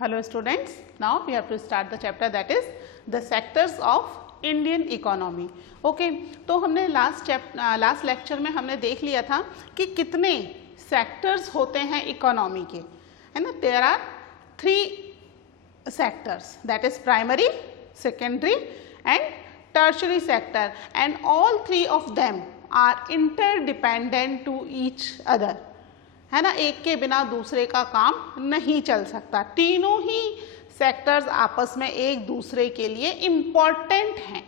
Hello students, now we have to start the chapter that is the sectors of Indian economy. Okay, तो हमने last lecture में हमने देख लिया था कि कितने सेक्टर्स होते हैं इकोनॉमी के, है ना. There are 3 sectors, that is primary, secondary and tertiary sector, and all 3 of them are interdependent to each other, है ना. एक के बिना दूसरे का काम नहीं चल सकता. तीनों ही सेक्टर्स आपस में एक दूसरे के लिए इम्पॉर्टेंट हैं,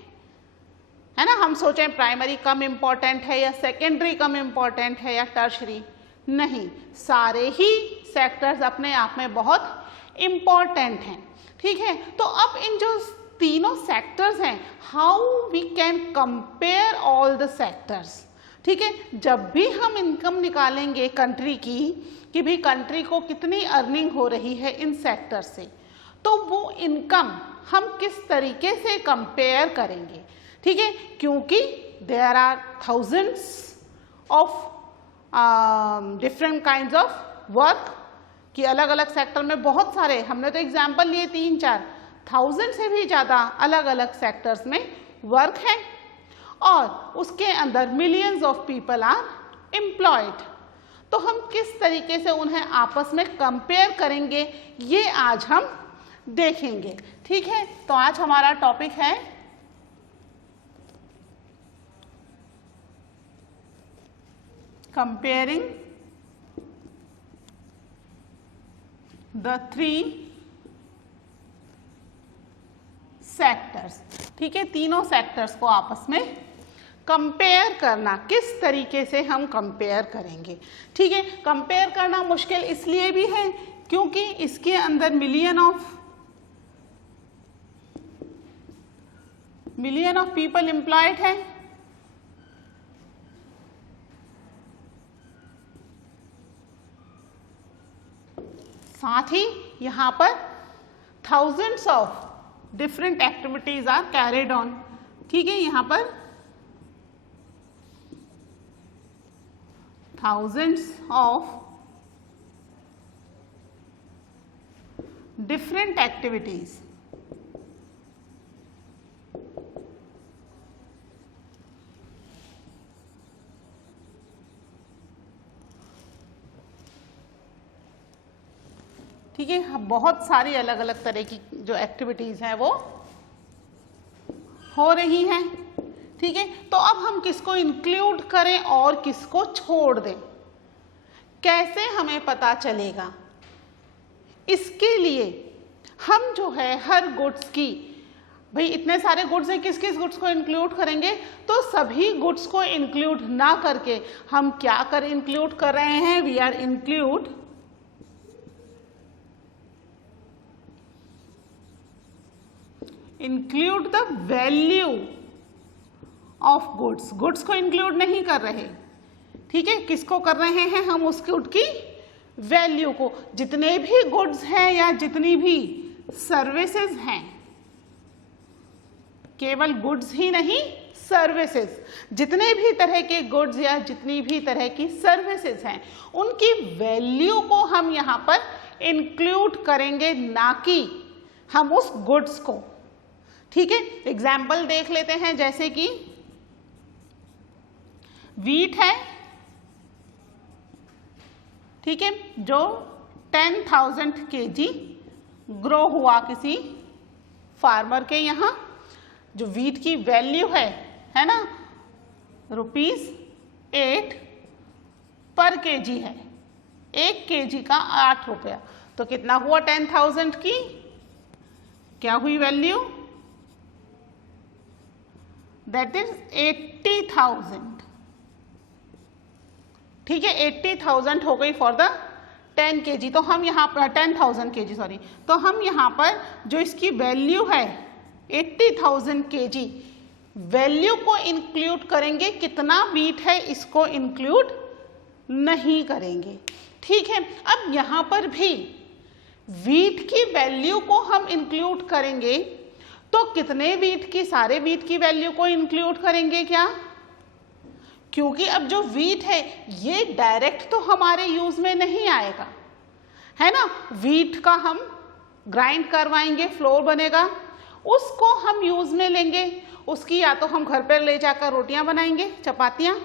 है ना. हम सोचें प्राइमरी कम इम्पॉर्टेंट है या सेकेंडरी कम इम्पॉर्टेंट है या टर्शरी, नहीं, सारे ही सेक्टर्स अपने आप में बहुत इम्पॉर्टेंट हैं. ठीक है, तो अब इन जो तीनों सेक्टर्स हैं, how we can compare all the sectors. ठीक है, जब भी हम इनकम निकालेंगे कंट्री की कि भी कंट्री को कितनी अर्निंग हो रही है इन सेक्टर से, तो वो इनकम हम किस तरीके से कंपेयर करेंगे. ठीक है, क्योंकि there are thousands of different kinds of work, कि अलग अलग सेक्टर में बहुत सारे, हमने तो एग्जाम्पल लिए 3-4, 1000 से भी ज़्यादा अलग अलग सेक्टर्स में वर्क है, और उसके अंदर millions of people are employed. तो हम किस तरीके से उन्हें आपस में कंपेयर करेंगे, ये आज हम देखेंगे. ठीक है, तो आज हमारा टॉपिक है कंपेयरिंग द 3 सेक्टर्स. ठीक है, तीनों सेक्टर्स को आपस में कंपेयर करना, किस तरीके से हम कंपेयर करेंगे. ठीक है, कंपेयर करना मुश्किल इसलिए भी है क्योंकि इसके अंदर मिलियन ऑफ पीपल एम्प्लॉयड है, साथ ही यहां पर thousands of different activities are carried on. ठीक है, यहां पर thousands of different activities. ठीक है, बहुत सारी अलग अलग तरह की जो एक्टिविटीज हैं वो हो रही हैं. ठीक है, तो अब हम किसको इंक्लूड करें और किसको छोड़ दें, कैसे हमें पता चलेगा. इसके लिए हम जो है हर गुड्स की, भाई इतने सारे गुड्स हैं, किस किस गुड्स को इंक्लूड करेंगे, तो सभी गुड्स को इंक्लूड ना करके हम क्या इंक्लूड कर रहे हैं, we are include the value of goods. Goods को इंक्लूड नहीं कर रहे. ठीक है, किसको कर रहे हैं हम, उस गुड की वैल्यू को. जितने भी गुड्स हैं या जितनी भी सर्विसेज हैं, केवल गुड्स ही नहीं, सर्विसेज, जितने भी तरह के गुड्स या जितनी भी तरह की सर्विसेज हैं, उनकी वैल्यू को हम यहां पर इंक्लूड करेंगे, ना कि हम उस गुड्स को. ठीक है, एग्जाम्पल देख लेते हैं, जैसे कि वीट है. ठीक है, जो 10,000 kg ग्रो हुआ किसी फार्मर के यहाँ, जो वीट की वैल्यू है ना, ₹8 पर kg है, 1 kg का 8 रुपया, तो कितना हुआ 10,000 की क्या हुई वैल्यू, दैट इज 80,000. ठीक है, 80,000 हो गई फॉर द 10 kg. तो हम यहाँ पर 10,000 kg, सॉरी, तो हम यहाँ पर जो इसकी वैल्यू है 80,000 kg, वैल्यू को इंक्लूड करेंगे, कितना वीट है इसको इंक्लूड नहीं करेंगे. ठीक है, अब यहाँ पर भी वीट की वैल्यू को हम इंक्लूड करेंगे, तो कितने वीट की, सारे वीट की वैल्यू को इंक्लूड करेंगे क्या, क्योंकि अब जो वीट है ये डायरेक्ट तो हमारे यूज में नहीं आएगा, है ना. वीट का हम ग्राइंड करवाएंगे, फ्लोर बनेगा, उसको हम यूज़ में लेंगे। उसकी या तो हम घर पर ले जाकर रोटियां बनाएंगे, चपातियां,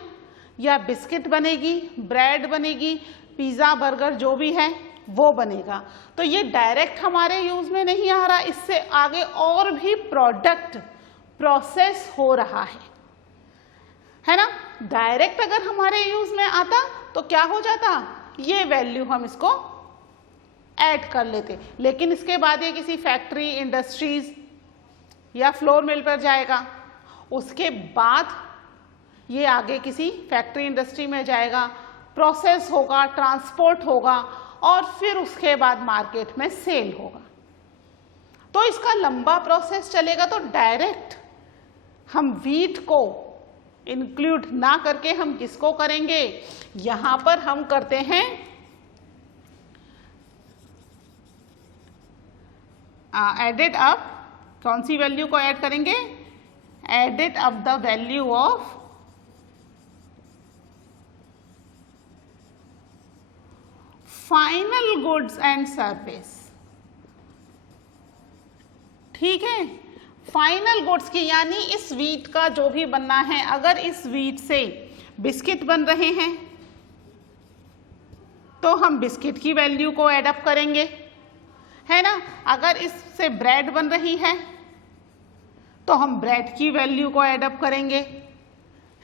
या बिस्किट बनेगी, ब्रेड बनेगी, पिज़्ज़ा, बर्गर जो भी है वो बनेगा। तो ये डायरेक्ट हमारे यूज़ में नहीं आ रहा, इससे आगे और भी प्रोडक्ट प्रोसेस हो रहा है ना। डायरेक्ट अगर हमारे यूज़ में आता तो क्या हो जाता, ये वैल्यू हम इसको ऐड कर लेते, लेकिन इसके बाद ये किसी फैक्ट्री, इंडस्ट्रीज या फ्लोर मिल पर जाएगा, उसके बाद ये आगे किसी फैक्ट्री, इंडस्ट्री में जाएगा, प्रोसेस होगा, ट्रांसपोर्ट होगा, और फिर उसके बाद मार्केट में सेल होगा। तो इसका लंबा प्रोसेस चलेगा। तो डायरेक्ट हम वीट को इंक्लूड ना करके हम किसको करेंगे, यहां पर हम करते हैं एडेड अप। कौन सी वैल्यू को ऐड करेंगे, added up the value of final goods and service. ठीक है, फाइनल गुड्स की, यानी इस वीट का जो भी बनना है, अगर इस वीट से बिस्किट बन रहे हैं तो हम बिस्किट की वैल्यू को ऐड अप करेंगे, है ना। अगर इससे ब्रेड बन रही है तो हम ब्रेड की वैल्यू को ऐड अप करेंगे,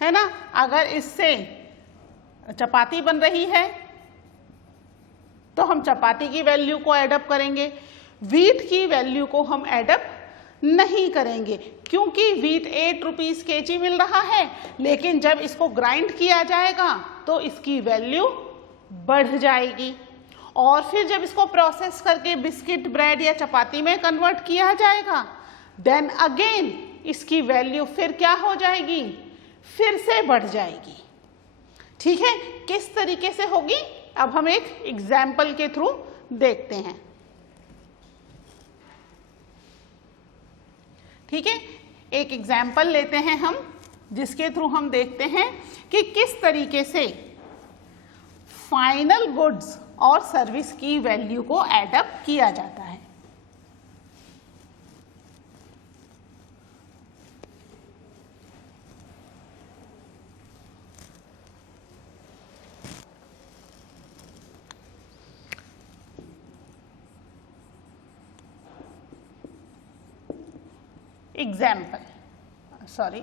है ना। अगर इससे चपाती बन रही है तो हम चपाती की वैल्यू को ऐड अप करेंगे। वीट की वैल्यू को हम ऐड अप नहीं करेंगे, क्योंकि वीट 8 रुपीज़ kg मिल रहा है, लेकिन जब इसको ग्राइंड किया जाएगा तो इसकी वैल्यू बढ़ जाएगी, और फिर जब इसको प्रोसेस करके बिस्किट, ब्रेड या चपाती में कन्वर्ट किया जाएगा, देन अगेन इसकी वैल्यू फिर क्या हो जाएगी, फिर से बढ़ जाएगी। ठीक है, किस तरीके से होगी अब हम एक एग्जाम्पल के थ्रू देखते हैं। ठीक है, एक एग्जाम्पल लेते हैं हम, जिसके थ्रू हम देखते हैं कि किस तरीके से फाइनल गुड्स और सर्विस की वैल्यू को ऐड अप किया जाता है। एग्जाम्पल, सॉरी,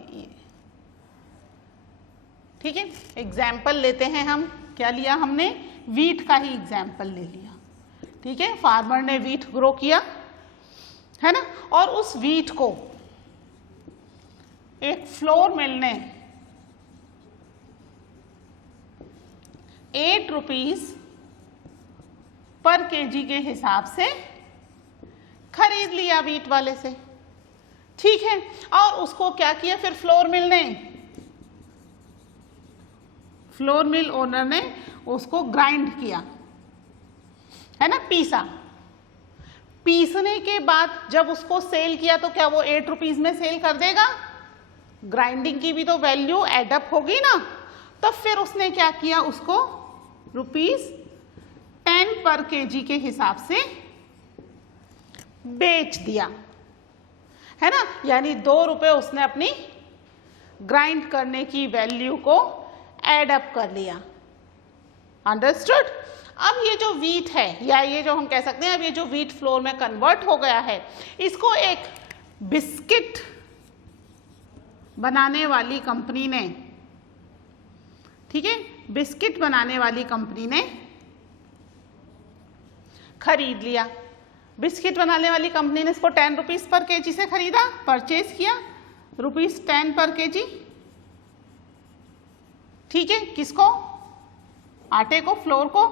ठीक है, एग्जाम्पल लेते हैं हम। क्या लिया हमने, वीट का ही एग्जाम्पल ले लिया। ठीक है, फार्मर ने वीट ग्रो किया, है ना, और उस वीट को एक फ्लोर मिल ने 8 रुपीज पर kg के हिसाब से खरीद लिया वीट वाले से। ठीक है, और उसको क्या किया फिर फ्लोर मिल ओनर ने उसको ग्राइंड किया, है ना, पीसा। पीसने के बाद जब उसको सेल किया तो क्या वो 8 रुपीज में सेल कर देगा, ग्राइंडिंग की भी तो वैल्यू एडअप होगी ना। तो फिर उसने क्या किया, उसको ₹10 पर kg के हिसाब से बेच दिया, है ना, यानी 2 रुपए उसने अपनी ग्राइंड करने की वैल्यू को ऐड अप कर लिया। अंडरस्टूड। अब ये जो वीट है, या ये जो हम कह सकते हैं, अब ये जो वीट फ्लोर में कन्वर्ट हो गया है, इसको एक बिस्किट बनाने वाली कंपनी ने, ठीक है, बिस्किट बनाने वाली कंपनी ने खरीद लिया। बिस्किट बनाने वाली कंपनी ने इसको 10 रुपीज पर kg से खरीदा, परचेज किया, ₹10 पर kg। ठीक है, किसको, आटे को, फ्लोर को,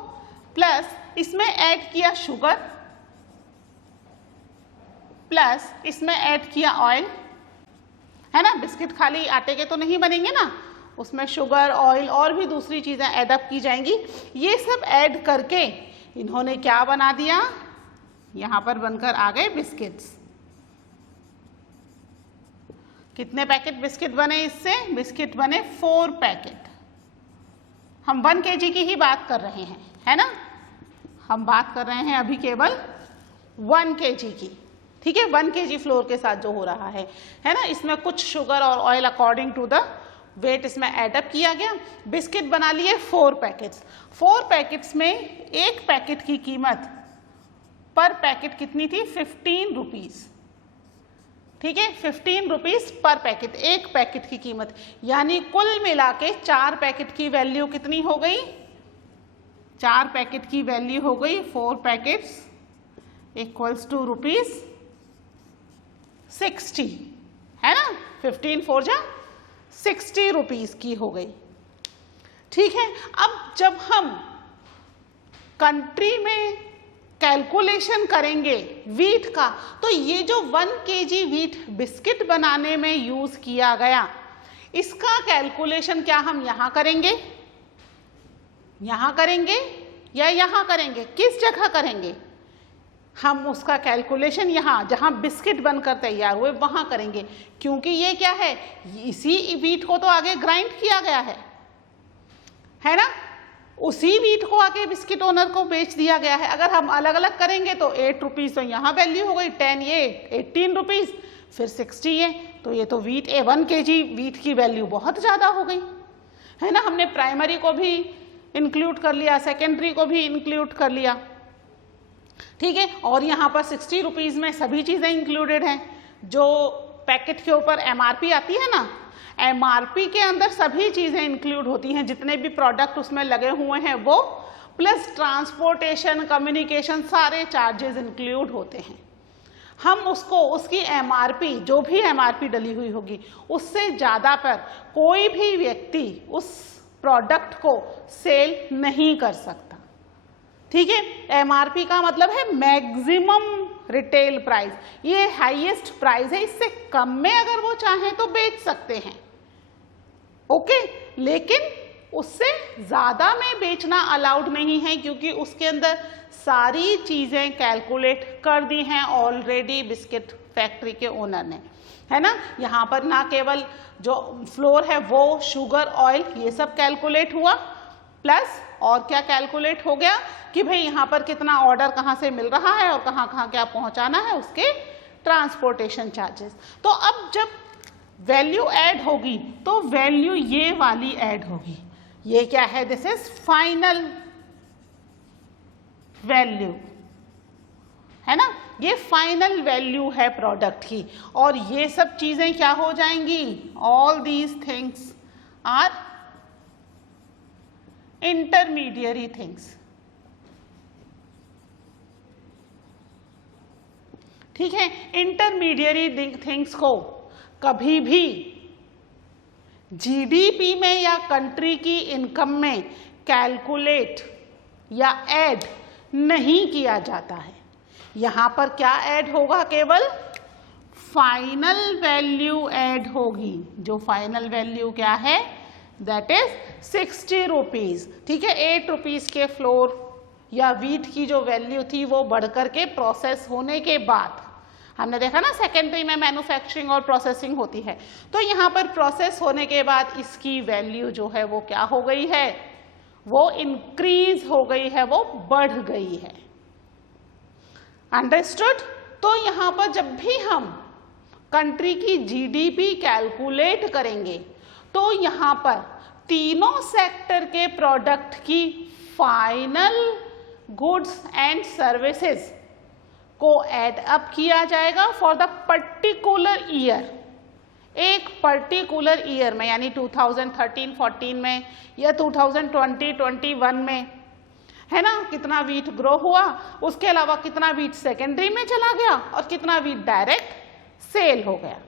प्लस इसमें ऐड किया शुगर, प्लस इसमें ऐड किया ऑयल, है ना। बिस्किट खाली आटे के तो नहीं बनेंगे ना, उसमें शुगर, ऑयल और भी दूसरी चीजें ऐड अप की जाएंगी। ये सब ऐड करके इन्होंने क्या बना दिया, यहां पर बनकर आ गए बिस्किट्स। कितने पैकेट बिस्किट बने इससे, बिस्किट बने 4 पैकेट। हम 1 kg की ही बात कर रहे हैं, है ना, हम बात कर रहे हैं अभी केवल 1 kg की, ठीक है, 1 kg फ्लोर के साथ जो हो रहा है ना, इसमें कुछ शुगर और oil according to the weight इसमें एडअप किया गया। बिस्किट बना लिए 4 पैकेट्स। 4 पैकेट्स में एक पैकेट की कीमत पर पैकेट कितनी थी? 15 रुपीज, ठीक है, 15 रुपीज पर पैकेट, एक पैकेट की कीमत, यानी कुल मिला के 4 पैकेट की वैल्यू कितनी हो गई? 4 पैकेट की वैल्यू हो गई 4 पैकेट्स इक्वल्स टू रुपीज 60, है ना, 15 4 जा 60 रुपीज की हो गई, ठीक है। अब जब हम कंट्री में कैलकुलेशन करेंगे वीट का, तो ये जो 1 kg वीट बिस्किट बनाने में यूज किया गया, इसका कैलकुलेशन क्या हम यहां करेंगे, यहां करेंगे या यहां करेंगे? किस जगह करेंगे? हम उसका कैलकुलेशन यहाँ जहाँ बिस्किट बनकर तैयार हुए वहाँ करेंगे, क्योंकि ये क्या है, इसी वीट को तो आगे ग्राइंड किया गया है ना, उसी वीट को आगे बिस्किट ओनर को बेच दिया गया है। अगर हम अलग अलग करेंगे तो 8 रुपीज़ तो यहाँ वैल्यू हो गई, 10 ये 18 रुपीज़, फिर 60 ये, तो ये तो वीट 1 kg वीट की वैल्यू बहुत ज़्यादा हो गई, है ना। हमने प्राइमरी को भी इंक्लूड कर लिया, सेकेंडरी को भी इंक्लूड कर लिया, ठीक है। और यहाँ पर 60 रुपीज़ में सभी चीज़ें इंक्लूडेड हैं। जो पैकेट के ऊपर MRP आती है ना, MRP के अंदर सभी चीज़ें इंक्लूड होती हैं, जितने भी प्रोडक्ट उसमें लगे हुए हैं वो, प्लस ट्रांसपोर्टेशन, कम्युनिकेशन, सारे चार्जेस इंक्लूड होते हैं। हम उसको उसकी MRP, जो भी MRP डली हुई होगी, उससे ज़्यादा पर कोई भी व्यक्ति उस प्रोडक्ट को सेल नहीं कर सकता, ठीक है। MRP का मतलब है मैक्सिमम रिटेल प्राइस, ये हाईएस्ट प्राइस है, इससे कम में अगर वो चाहें तो बेच सकते हैं, ओके, लेकिन उससे ज़्यादा में बेचना अलाउड नहीं है, क्योंकि उसके अंदर सारी चीज़ें कैलकुलेट कर दी हैं ऑलरेडी बिस्किट फैक्ट्री के ओनर ने, है ना। यहाँ पर ना केवल जो फ्लोर है वो, शुगर, ऑयल, ये सब कैलकुलेट हुआ, प्लस और क्या कैलकुलेट हो गया कि भाई यहाँ पर कितना ऑर्डर कहाँ से मिल रहा है और कहाँ कहाँ क्या पहुँचाना है, उसके ट्रांसपोर्टेशन चार्जेस। तो अब जब वैल्यू ऐड होगी तो वैल्यू ये वाली ऐड होगी, ये क्या है, दिस इज फाइनल वैल्यू, है ना, ये फाइनल वैल्यू है प्रोडक्ट की। और ये सब चीजें क्या हो जाएंगी, all these things are intermediary things, ठीक है। इंटरमीडियरी थिंग्स को कभी भी GDP में या कंट्री की इनकम में कैलकुलेट या ऐड नहीं किया जाता है। यहाँ पर क्या ऐड होगा, केवल फाइनल वैल्यू ऐड होगी। जो फाइनल वैल्यू क्या है, दैट इज 60 रुपीज़, ठीक है। 8 रुपीज़ के फ्लोर या वीट की जो वैल्यू थी वो बढ़कर के प्रोसेस होने के बाद, हमने देखा ना सेकेंडरी में मैन्युफैक्चरिंग और प्रोसेसिंग होती है, तो यहाँ पर प्रोसेस होने के बाद इसकी वैल्यू जो है वो क्या हो गई है, वो इंक्रीज हो गई है, वो बढ़ गई है। अंडरस्टूड। तो यहाँ पर जब भी हम कंट्री की GDP कैलकुलेट करेंगे तो यहाँ पर तीनों सेक्टर के प्रोडक्ट की फाइनल गुड्स एंड सर्विसेज को ऐड अप किया जाएगा फॉर द पर्टिकुलर ईयर, एक पर्टिकुलर ईयर में, यानी 2013-14 में या 2020-21 में, है ना। कितना वीट ग्रो हुआ, उसके अलावा कितना वीट सेकेंडरी में चला गया और कितना वीट डायरेक्ट सेल हो गया।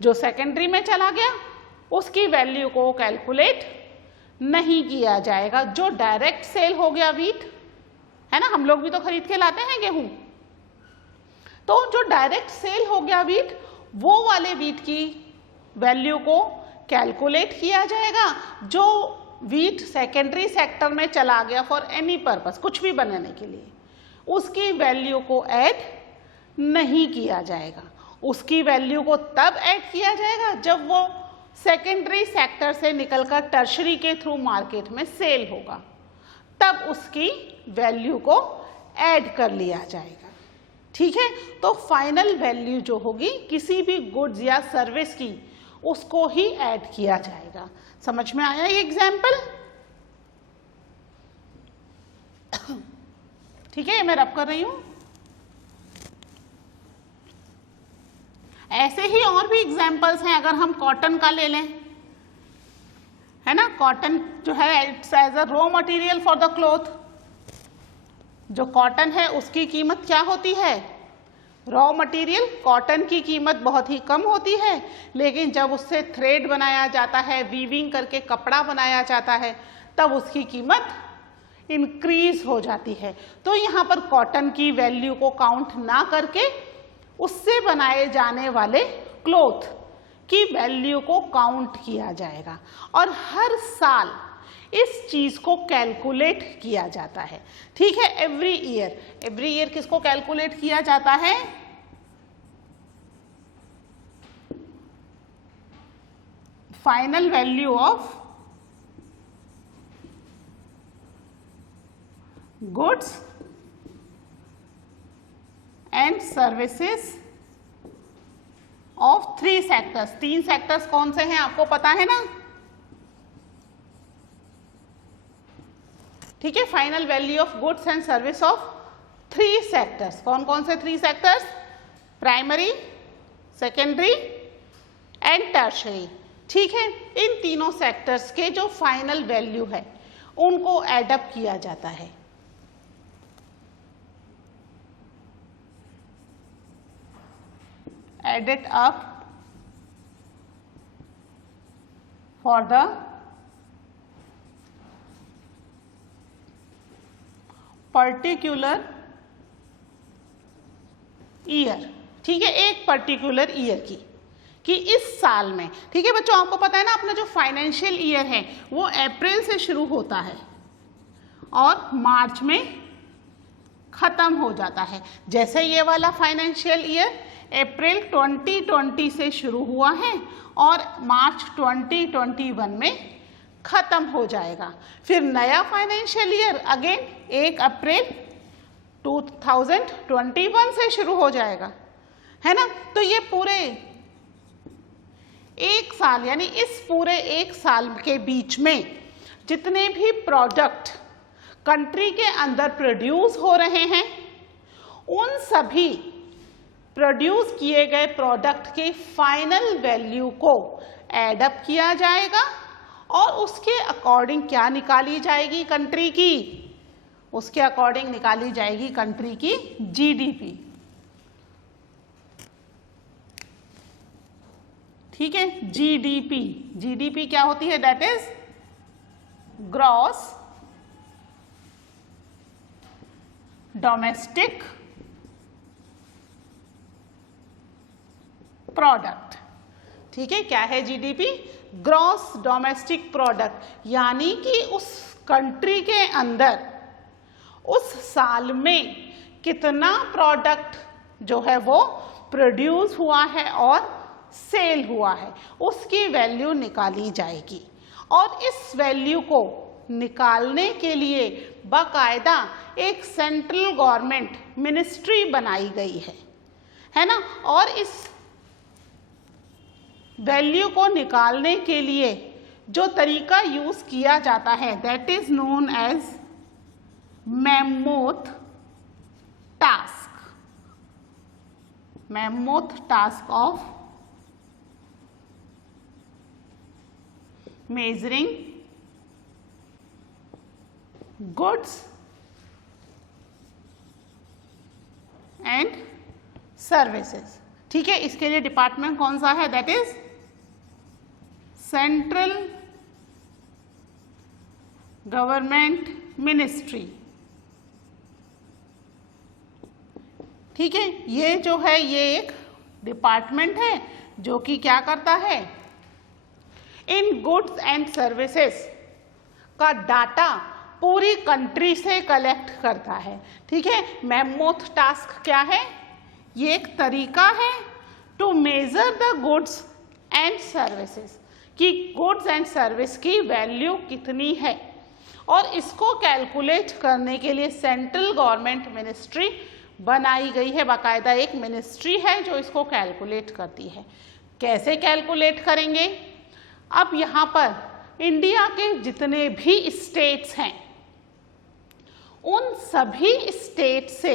जो सेकेंडरी में चला गया उसकी वैल्यू को कैलकुलेट नहीं किया जाएगा। जो डायरेक्ट सेल हो गया वीट, है ना, हम लोग भी तो खरीद के लाते हैं गेहूं, तो जो डायरेक्ट सेल हो गया वीट, वो वाले वीट की वैल्यू को कैलकुलेट किया जाएगा। जो वीट सेकेंडरी सेक्टर में चला गया फॉर एनी पर्पस, कुछ भी बनाने के लिए, उसकी वैल्यू को ऐड नहीं किया जाएगा। उसकी वैल्यू को तब ऐड किया जाएगा जब वो सेकेंडरी सेक्टर से निकलकर टर्शरी के थ्रू मार्केट में सेल होगा, तब उसकी वैल्यू को ऐड कर लिया जाएगा। ठीक है, तो फाइनल वैल्यू जो होगी किसी भी गुड्स या सर्विस की, उसको ही ऐड किया जाएगा। समझ में आया ये एग्जाम्पल? ठीक है, मैं रब कर रही हूं। ऐसे ही और भी एग्जाम्पल्स हैं, अगर हम कॉटन का ले लें, है ना, कॉटन जो है it's as a raw material for the cloth. जो कॉटन है उसकी कीमत क्या होती है? रॉ मटेरियल कॉटन की कीमत बहुत ही कम होती है, लेकिन जब उससे थ्रेड बनाया जाता है, वीविंग करके कपड़ा बनाया जाता है, तब उसकी कीमत इंक्रीज हो जाती है। तो यहाँ पर कॉटन की वैल्यू को काउंट ना करके उससे बनाए जाने वाले क्लॉथ की वैल्यू को काउंट किया जाएगा, और हर साल इस चीज को कैलकुलेट किया जाता है। ठीक है, एवरी ईयर किसको कैलकुलेट किया जाता है? Final value of goods and services of 3 sectors. 3 sectors कौन से हैं आपको पता है ना? ठीक है, final value of goods and service of 3 sectors. कौन कौन से 3 sectors? Primary, secondary and tertiary. ठीक है, इन तीनों सेक्टर्स के जो फाइनल वैल्यू है उनको एडअप किया जाता है। Added up for the particular year. ठीक है, एक पर्टिकुलर ईयर की, कि इस साल में। ठीक है बच्चों, आपको पता है ना अपना जो फाइनेंशियल ईयर है वो अप्रैल से शुरू होता है और मार्च में खत्म हो जाता है। जैसे ये वाला फाइनेंशियल ईयर अप्रैल 2020 से शुरू हुआ है और मार्च 2021 में खत्म हो जाएगा। फिर नया फाइनेंशियल ईयर अगेन 1 अप्रैल 2021 से शुरू हो जाएगा, है ना। तो ये पूरे एक साल, यानी इस पूरे एक साल के बीच में जितने भी प्रोडक्ट कंट्री के अंदर प्रोड्यूस हो रहे हैं, उन सभी प्रोड्यूस किए गए प्रोडक्ट के फाइनल वैल्यू को एडअप किया जाएगा और उसके अकॉर्डिंग क्या निकाली जाएगी कंट्री की? उसके अकॉर्डिंग निकाली जाएगी कंट्री की जीडीपी। ठीक है, जीडीपी। जीडीपी क्या होती है? That is gross domestic product. ठीक है, क्या है जीडीपी? ग्रॉस डोमेस्टिक प्रोडक्ट, यानी कि उस कंट्री के अंदर उस साल में कितना प्रोडक्ट जो है वो प्रोड्यूस हुआ है और सेल हुआ है, उसकी वैल्यू निकाली जाएगी। और इस वैल्यू को निकालने के लिए बाकायदा एक सेंट्रल गवर्नमेंट मिनिस्ट्री बनाई गई है ना। और इस वैल्यू को निकालने के लिए जो तरीका यूज किया जाता है that is known as mammoth task. Mammoth task of measuring goods and services. ठीक है, इसके लिए डिपार्टमेंट कौन सा है? That is central government ministry. ठीक है, ये जो है ये एक डिपार्टमेंट है जो कि क्या करता है? इन गुड्स एंड सर्विसेज का डाटा पूरी कंट्री से कलेक्ट करता है। ठीक है, मैमोथ टास्क क्या है? ये एक तरीका है to measure the goods and services, कि गुड्स एंड सर्विस की वैल्यू कितनी है, और इसको कैलकुलेट करने के लिए सेंट्रल गवर्नमेंट मिनिस्ट्री बनाई गई है, बाकायदा एक मिनिस्ट्री है जो इसको कैलकुलेट करती है। कैसे कैलकुलेट करेंगे? अब यहाँ पर इंडिया के जितने भी स्टेट्स हैं उन सभी स्टेट से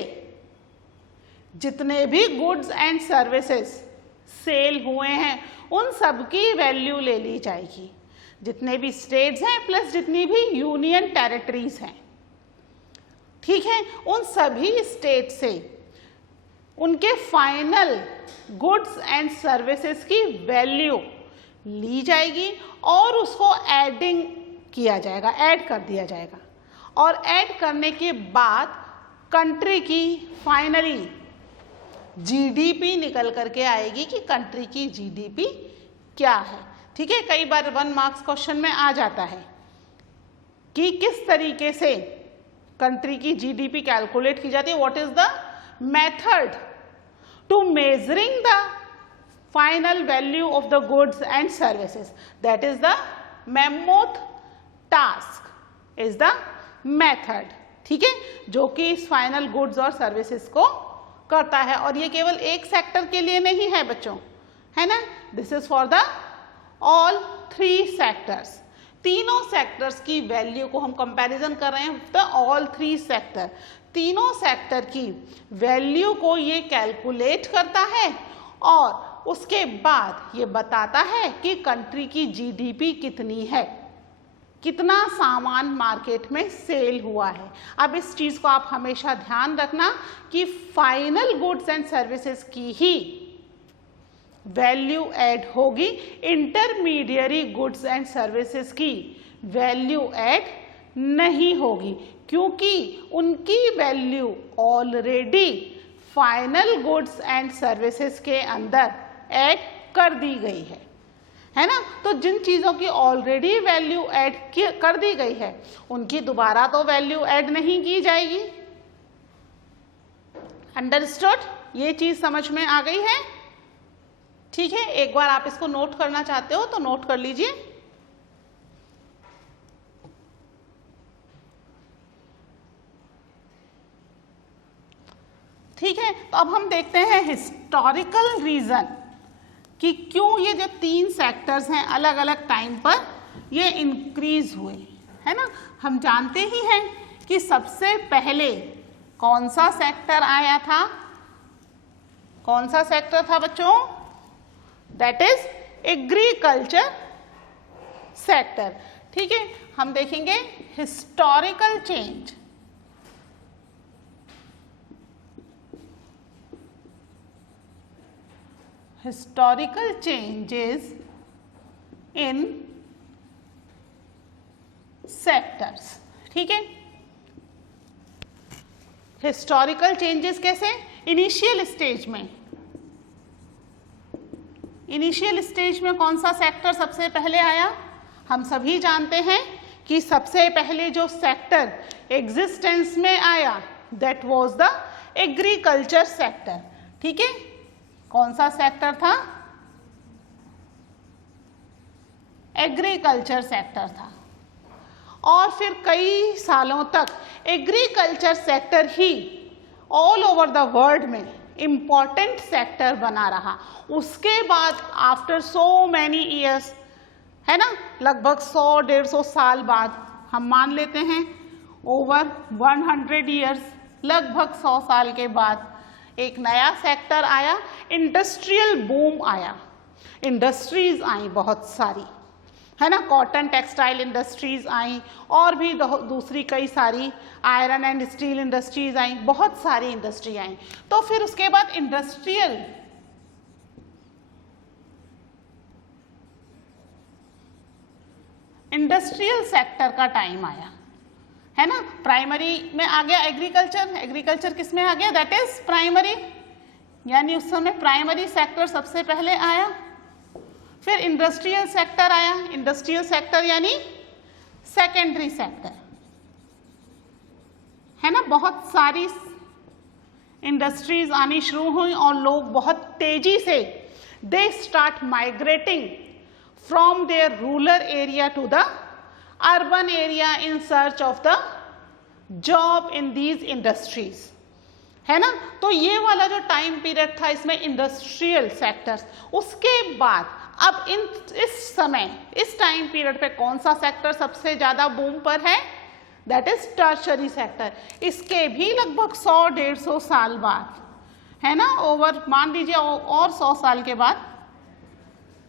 जितने भी गुड्स एंड सर्विसेज सेल हुए हैं उन सब की वैल्यू ले ली जाएगी। जितने भी स्टेट्स हैं प्लस जितनी भी यूनियन टेरिटरीज हैं, ठीक है, उन सभी स्टेट से उनके फाइनल गुड्स एंड सर्विसेज की वैल्यू ली जाएगी और उसको एडिंग किया जाएगा, ऐड कर दिया जाएगा। और ऐड करने के बाद कंट्री की फाइनली जीडीपी निकल करके आएगी कि कंट्री की जीडीपी क्या है। ठीक है, कई बार 1 मार्क्स क्वेश्चन में आ जाता है कि किस तरीके से कंट्री की जीडीपी कैलकुलेट की जाती है, what is the method to measuring the final value of the goods and services, that is the mammoth task is the method. ठीक है, जो कि इस फाइनल गुड्स और सर्विसेज को करता है। और ये केवल एक सेक्टर के लिए नहीं है बच्चों, है ना, this is for the all 3 sectors. तीनों सेक्टर्स की वैल्यू को हम कंपैरिजन कर रहे हैं, द ऑल 3 सेक्टर, तीनों सेक्टर की वैल्यू को ये कैलकुलेट करता है और उसके बाद ये बताता है कि कंट्री की जीडीपी कितनी है, कितना सामान मार्केट में सेल हुआ है। अब इस चीज को आप हमेशा ध्यान रखना कि फाइनल गुड्स एंड सर्विसेज की ही वैल्यू ऐड होगी, इंटरमीडियरी गुड्स एंड सर्विसेज की वैल्यू ऐड नहीं होगी, क्योंकि उनकी value already final goods and services के अंदर ऐड कर दी गई है ना। तो जिन चीज़ों की ऑलरेडी वैल्यू ऐड कर दी गई है उनकी दोबारा तो वैल्यू ऐड नहीं की जाएगी। अंडरस्टूड? ये चीज़ समझ में आ गई है? ठीक है, एक बार आप इसको नोट करना चाहते हो तो नोट कर लीजिए। ठीक है, तो अब हम देखते हैं हिस्टोरिकल रीजन कि क्यों ये जो 3 सेक्टर्स हैं अलग अलग टाइम पर ये इंक्रीज हुए, है ना। हम जानते ही हैं कि सबसे पहले कौन सा सेक्टर आया था, कौन सा सेक्टर था बच्चों? That is agriculture sector. ठीक है, हम देखेंगे historical change. Historical changes in sectors. ठीक है, हिस्टोरिकल चेंजेस कैसे? इनिशियल स्टेज में, इनिशियल स्टेज में कौन सा सेक्टर सबसे पहले आया? हम सभी जानते हैं कि सबसे पहले जो सेक्टर एग्जिस्टेंस में आया that was the agriculture sector. ठीक है, कौन सा सेक्टर था? एग्रीकल्चर सेक्टर था। और फिर कई सालों तक agriculture sector he all over the world में इम्पॉर्टेंट सेक्टर बना रहा। उसके बाद आफ्टर सो मैनी ईयर्स, है ना, लगभग 100-150 साल बाद, हम मान लेते हैं ओवर 100 ईयर्स, लगभग 100 साल के बाद एक नया सेक्टर आया, इंडस्ट्रियल बूम आया, इंडस्ट्रीज आई बहुत सारी, है ना, कॉटन टेक्सटाइल इंडस्ट्रीज आई और भी दूसरी कई सारी आयरन एंड स्टील इंडस्ट्रीज आई, बहुत सारी इंडस्ट्री आई। तो फिर उसके बाद इंडस्ट्रियल सेक्टर का टाइम आया, है ना। प्राइमरी में आ गया एग्रीकल्चर, एग्रीकल्चर किस में आ गया? दैट इज प्राइमरी, यानी उस समय प्राइमरी सेक्टर सबसे पहले आया। फिर इंडस्ट्रियल सेक्टर आया, इंडस्ट्रियल सेक्टर यानी सेकेंडरी सेक्टर, है ना। बहुत सारी इंडस्ट्रीज आनी शुरू हुई और लोग बहुत तेजी से they start migrating from their rural area to the urban area in search of the job in these industries, है ना। तो ये वाला जो टाइम पीरियड था इसमें इंडस्ट्रियल सेक्टर्स, उसके बाद अब इस समय इस टाइम पीरियड पे कौन सा सेक्टर सबसे ज्यादा बूम पर है, दैट इज टर्शरी सेक्टर। इसके भी लगभग 100-150 साल बाद, है ना, ओवर मान लीजिए और 100 साल के बाद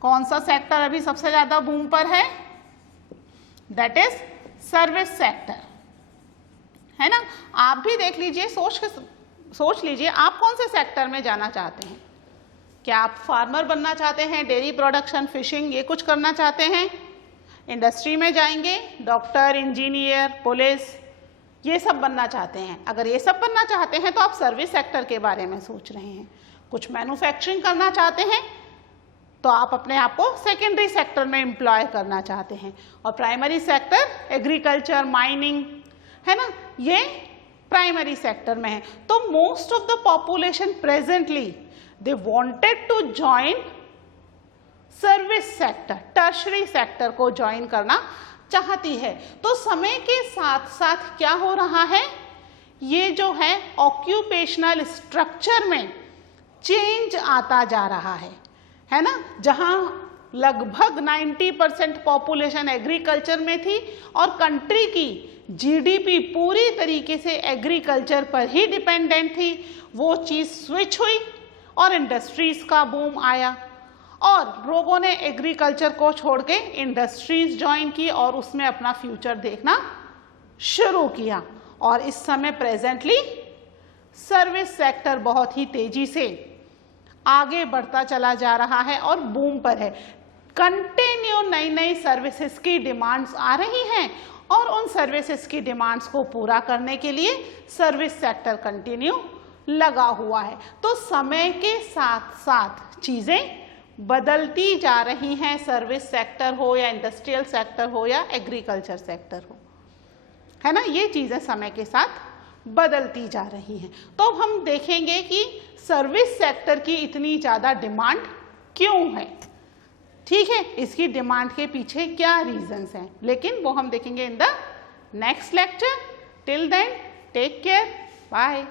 कौन सा सेक्टर अभी सबसे ज्यादा बूम पर है, दैट इज सर्विस सेक्टर, है ना। आप भी देख लीजिए, सोच लीजिए आप कौन से सेक्टर में जाना चाहते हैं। क्या आप फार्मर बनना चाहते हैं, डेयरी प्रोडक्शन, फिशिंग, ये कुछ करना चाहते हैं, इंडस्ट्री में जाएंगे, डॉक्टर, इंजीनियर, पुलिस, ये सब बनना चाहते हैं। अगर ये सब बनना चाहते हैं तो आप सर्विस सेक्टर के बारे में सोच रहे हैं। कुछ मैन्युफैक्चरिंग करना चाहते हैं तो आप अपने आप को सेकेंडरी सेक्टर में एम्प्लॉय करना चाहते हैं। और प्राइमरी सेक्टर एग्रीकल्चर, माइनिंग, है ना, ये प्राइमरी सेक्टर में है। तो most of the population presently they wanted to join service sector, tertiary sector को ज्वाइन करना चाहती है। तो समय के साथ साथ क्या हो रहा है, ये जो है ऑक्यूपेशनल स्ट्रक्चर में चेंज आता जा रहा है ना। जहां लगभग 90% पॉपुलेशन एग्रीकल्चर में थी और कंट्री की जीडीपी पूरी तरीके से एग्रीकल्चर पर ही डिपेंडेंट थी, वो चीज स्विच हुई और इंडस्ट्रीज का बूम आया और लोगों ने एग्रीकल्चर को छोड़ के इंडस्ट्रीज ज्वाइन की और उसमें अपना फ्यूचर देखना शुरू किया। और इस समय प्रेजेंटली सर्विस सेक्टर बहुत ही तेजी से आगे बढ़ता चला जा रहा है और बूम पर है। कंटिन्यू नई नई सर्विसेज की डिमांड्स आ रही हैं और उन सर्विसेज की डिमांड्स को पूरा करने के लिए सर्विस सेक्टर कंटिन्यू लगा हुआ है। तो समय के साथ साथ चीजें बदलती जा रही हैं, सर्विस सेक्टर हो या इंडस्ट्रियल सेक्टर हो या एग्रीकल्चर सेक्टर हो, है ना, ये चीजें समय के साथ बदलती जा रही हैं। तो अब हम देखेंगे कि सर्विस सेक्टर की इतनी ज्यादा डिमांड क्यों है, ठीक है, इसकी डिमांड के पीछे क्या रीजंस हैं, लेकिन वो हम देखेंगे in the next lecture. Till then take care, bye.